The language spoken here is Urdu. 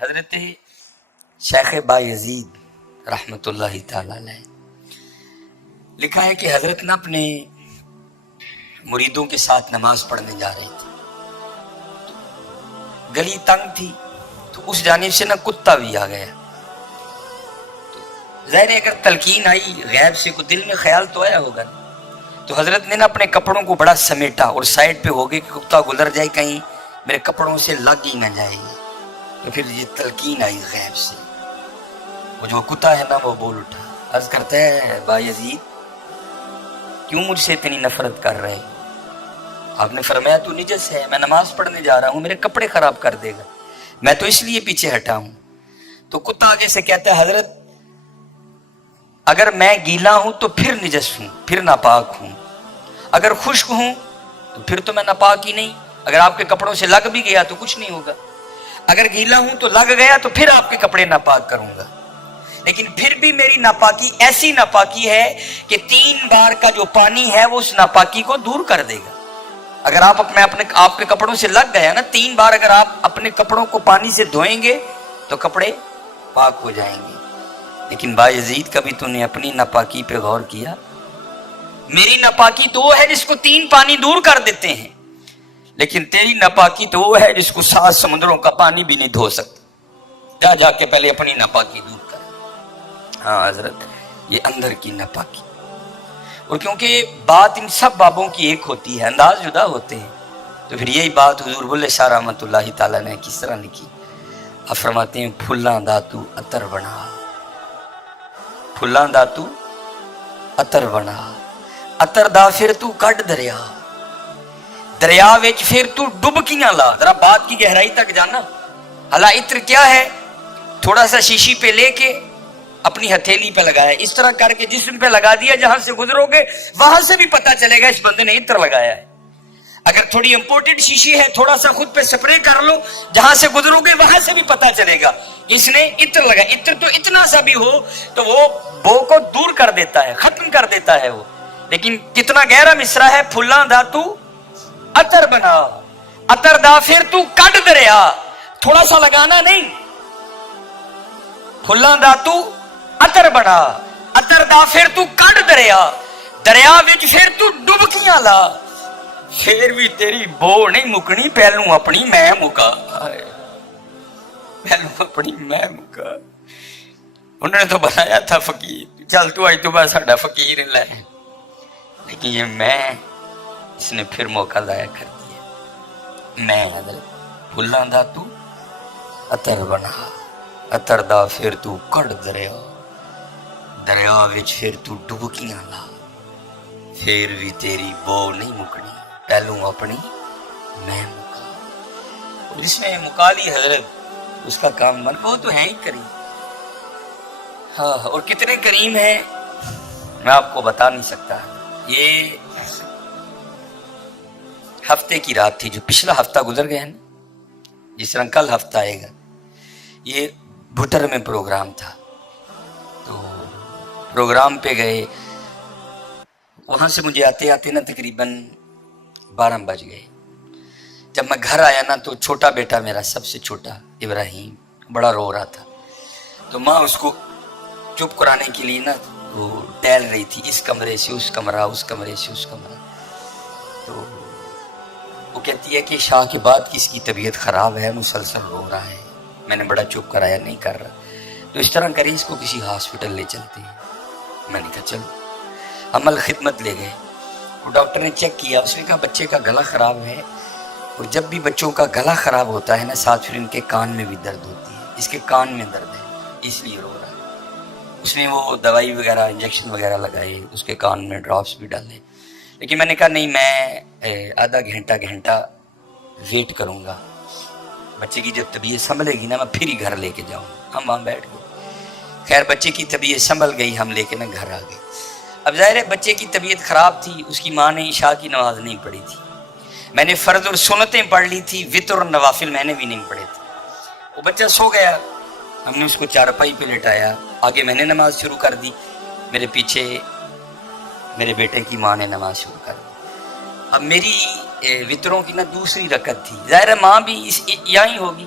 حضرت شیخ بایزید رحمۃ اللہ تعالی علیہ لکھا ہے کہ حضرت نے اپنے مریدوں کے ساتھ نماز پڑھنے جا رہے تھے، گلی تنگ تھی تو اس جانب سے نہ کتا بھی آ گیا۔ ظاہر ہے اگر تلقین آئی غیب سے کوئی دل میں خیال تو آیا ہوگا نا، تو حضرت نے نا اپنے کپڑوں کو بڑا سمیٹا اور سائڈ پہ ہو گئے کہ کتا گزر جائے کہیں میرے کپڑوں سے لگ ہی نہ جائے۔ تو پھر یہ تلقین آئی غیب سے، وہ جو کتا ہے نا وہ بول اٹھا، عرض کرتا ہے بایزید کیوں مجھ سے اتنی نفرت کر رہے؟ آپ نے فرمایا تو نجس ہے، میں نماز پڑھنے جا رہا ہوں، میرے کپڑے خراب کر دے گا، میں تو اس لیے پیچھے ہٹا ہوں۔ تو کتا آگے سے کہتا ہے حضرت اگر میں گیلا ہوں تو پھر نجس ہوں، پھر ناپاک ہوں، اگر خشک ہوں تو پھر تو میں ناپاک ہی نہیں، اگر آپ کے کپڑوں سے لگ بھی گیا تو کچھ نہیں ہوگا، اگر گیلا ہوں تو لگ گیا تو پھر آپ کے کپڑے ناپاک کروں گا، لیکن پھر بھی میری ناپاکی ایسی ناپاکی ہے کہ 3 بار کا جو پانی ہے وہ اس ناپاکی کو دور کر دے گا۔ اگر آپ کے کپڑوں سے لگ گیا نا 3 بار، اگر آپ اپنے کپڑوں کو پانی سے دھوئیں گے تو کپڑے پاک ہو جائیں گے۔ لیکن بایزید کبھی تو نے اپنی ناپاکی پہ غور کیا؟ میری ناپاکی تو وہ ہے جس کو 3 پانی دور کر دیتے ہیں، لیکن تیری ناپاکی تو وہ ہے جس کو 7 سمندروں کا پانی بھی نہیں دھو سکتا۔ جا کے پہلے اپنی ناپاکی دور کر۔ ہاں حضرت یہ اندر کی ناپاکی، اور کیونکہ بات ان سب بابوں کی ایک ہوتی ہے، انداز جدا ہوتے ہیں، تو پھر یہی بات حضور بلے شاہ رحمۃ اللہ تعالیٰ نے کس طرح لکھی؟ آپ فرماتے ہیں پھلاں داتو عطر بنا، پھلاں داتو عطر بنا، عطر دا پھر تو کڈ دریا، دریا وچ پھر تو ڈبکیاں لا۔ ذرا بات کی گہرائی تک جانا۔ حالا عطر کیا ہے؟ تھوڑا سا شیشی پہ لے کے اپنی ہتھیلی پہ لگایا، اس طرح کر کے جسم پہ لگا دیا، جہاں سے گزرو گے وہاں سے بھی پتا چلے گا اس بندے نے عطر لگایا ہے۔ اگر تھوڑی امپورٹڈ شیشی ہے تھوڑا سا خود پہ سپرے کر لو، جہاں سے گزرو گے وہاں سے بھی پتا چلے گا اس نے عطر لگایا۔ عطر تو اتنا سا بھی ہو تو وہ بو کو دور کر دیتا ہے، ختم کر دیتا ہے وہ، لیکن کتنا گہرا مصرع ہے، پھلاں دا تو عطر بنا، عطر دا پھر تو کڈ دریا، تھوڑا سا لگانا نہیں، پھلاں دا تو عطر بنا، عطر دا پھر تو کڈ دریا، دریا وچ پھر تو ڈبکیاں لا، پھر بھی تیری بو نہیں مکنی، پہلوں اپنی میں مکا، پہلوں اپنی میں مکا۔ انہوں نے تو بنایا تھا فقیر، چل تو آئی تو بس ساڈا فقیر لے، لیکن یہ میں اس نے پھر موقع ضائع کر دیا۔ میں حضرت پھلاں دا تو عطر بنا، عطر دا پھر تو کڈ دریا، دریا وچ پھر تو ڈبکیاں لا، پھر بھی تیری بو نہیں مکنی، پہلوں اپنی میں مکا۔ اور جس نے مکا لی حضرت اس کا کام بن، وہ تو ہے ہی کریم۔ ہاں، اور کتنے کریم ہیں میں آپ کو بتا نہیں سکتا۔ یہ ہفتے کی رات تھی، جو پچھلا ہفتہ گزر گیا نا، جس طرح کل ہفتہ آئے گا، یہ بھٹر میں پروگرام تھا، تو پروگرام پہ گئے، وہاں سے مجھے آتے آتے نا تقریباً 12 بج گئے۔ جب میں گھر آیا نا تو چھوٹا بیٹا میرا، سب سے چھوٹا ابراہیم، بڑا رو رہا تھا، تو ماں اس کو چپ کرانے کے لیے نا وہ ٹہل رہی تھی، اس کمرے سے اس کمرہ، اس کمرے سے اس کمرہ، تو وہ کہتی ہے کہ شاہ کے بعد کس کی طبیعت خراب ہے، مسلسل رو رہا ہے، میں نے بڑا چپ کرایا، نہیں کر رہا، تو اس طرح کریں اس کو کسی ہاسپٹل لے چلتے ہیں۔ میں نے کہا چلو، عمل خدمت لے گئے، وہ ڈاکٹر نے چیک کیا، اس نے کہا بچے کا گلا خراب ہے، اور جب بھی بچوں کا گلا خراب ہوتا ہے نا ساتھ پھر ان کے کان میں بھی درد ہوتی ہے، اس کے کان میں درد ہے اس لیے رو رہا ہے۔ اس نے وہ دوائی وغیرہ انجیکشن وغیرہ لگائے، اس کے کان میں ڈراپس بھی ڈالے، لیکن میں نے کہا نہیں، میں آدھا گھنٹہ ویٹ کروں گا، بچے کی جب طبیعت سنبھلے گی نا میں پھر ہی گھر لے کے جاؤں گا۔ ہم وہاں بیٹھ گئے، خیر بچے کی طبیعت سنبھل گئی، ہم لے کے نا گھر آ گئے۔ اب ظاہر ہے بچے کی طبیعت خراب تھی، اس کی ماں نے عشاء کی نماز نہیں پڑھی تھی، میں نے فرض اور سنتیں پڑھ لی تھی، وتر اور نوافل میں نے بھی نہیں پڑھے تھے۔ وہ بچہ سو گیا، ہم نے اس کو چارپائی پہ لٹایا، آگے میں نے نماز شروع کر دی، میرے پیچھے میرے بیٹے کی ماں نے نماز شروع کر دی۔ اب میری وطروں کی نا دوسری رکعت تھی، ظاہر ہے ماں بھی یہاں ہی ہوگی،